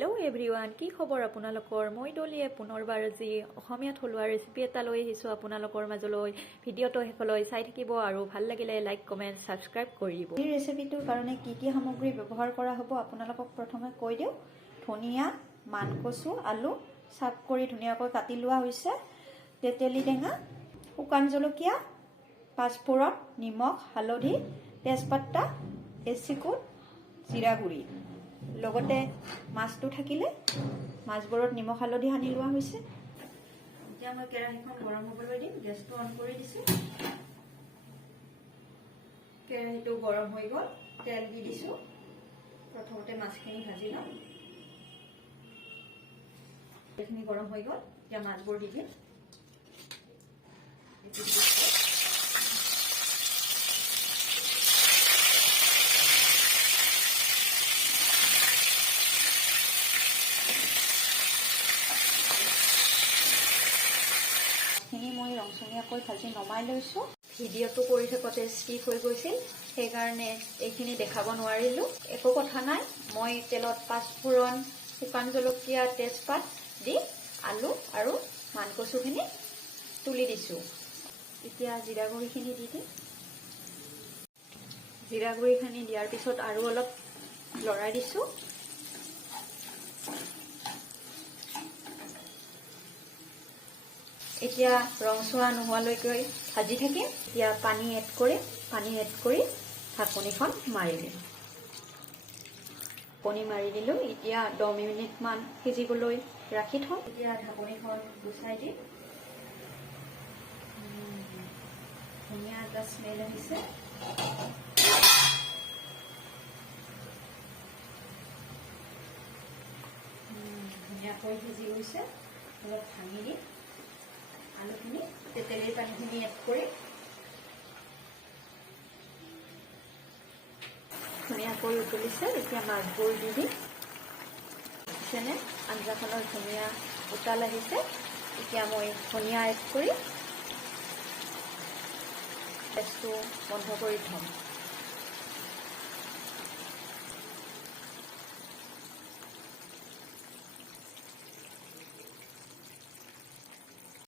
Hello' everyone, কি খবৰ আপোনালোকৰ? মই ডলিয়ে পুনৰবাৰ আজি অসমীয়া থলুৱা ৰেচিপি এটা লৈ আহিছোঁ আপোনালোকৰ মাজলৈ। ভিডিঅ'টো শেষলৈ চাই থাকিব আৰু ভাল লাগিলে লাইক কমেণ্ট ছাবস্ক্ৰাইব কৰিব। এই ৰেচিপিটোৰ কাৰণে কি কি সামগ্ৰী ব্যৱহাৰ কৰা হ'ব আপোনালোকক প্ৰথমে কৈ দিওঁ। ধনিয়া, মানকচু, আলু চাপ কৰি ধুনীয়াকৈ কাটি লোৱা হৈছে, তেতেলী টেঙা, শুকান জলকীয়া, পাঁচফোৰণ, নিমখ, হালধি, তেজপাতা, এচিকুট, জিৰা গুড়ি, লগতে মাছটো থাকিলে মাছবোৰত নিমখ হালধি সানি লোৱা হৈছে। এতিয়া মই কেৰাহীখন গৰম হ'বলৈ দিম, গেছটো অন কৰি দিছোঁ। কেৰাহীটো গৰম হৈ গ'ল, তেল দি দিছোঁ। প্ৰথমতে মাছখিনি ভাজি লওঁ। তেলখিনি গৰম হৈ গ'ল, এতিয়া মাছবোৰ দি দিম। মই ৰংচঙীয়াকৈ ভাজি নমাই লৈছোঁ। ভিডিঅ'টো কৰি থাকোঁতে স্কিপ হৈ গৈছিল, সেইকাৰণে এইখিনি দেখাব নোৱাৰিলোঁ। একো কথা নাই, মই তেলত পাঁচফোৰণ, শুকান জলকীয়া, তেজপাত দি আলু আৰু মানকচুখিনি তুলি দিছোঁ। এতিয়া জিৰা গুড়িখিনি দি দিম। জিৰা গুড়িখিনি দিয়াৰ পিছত আৰু অলপ লৰাই দিছোঁ। এতিয়া ৰংচোৱা নোহোৱালৈকে ভাজি থাকিম। এতিয়া পানী এড কৰি ঢাকনিখন মাৰি দিম। ঢাকনি মাৰি দিলোঁ। এতিয়া 10 মিনিটমান সিজিবলৈ ৰাখি থওঁ। এতিয়া ঢাকনিখন গুচাই দিম। ধুনীয়া এটা স্মেল আহিছে। ধুনীয়াকৈ সিজি গৈছে। অলপ ভাঙি দিম। আলুখিনি, তেতেলীৰ পানীখিনি এড কৰি ধুনীয়াকৈ উতলিছে। এতিয়া মাছবোৰ দি দিম। যেনে আঞ্জাখনৰ ধুনীয়া উতাল আহিছে। এতিয়া মই ধনিয়া এড কৰি গেছটো বন্ধ কৰি থ'ম।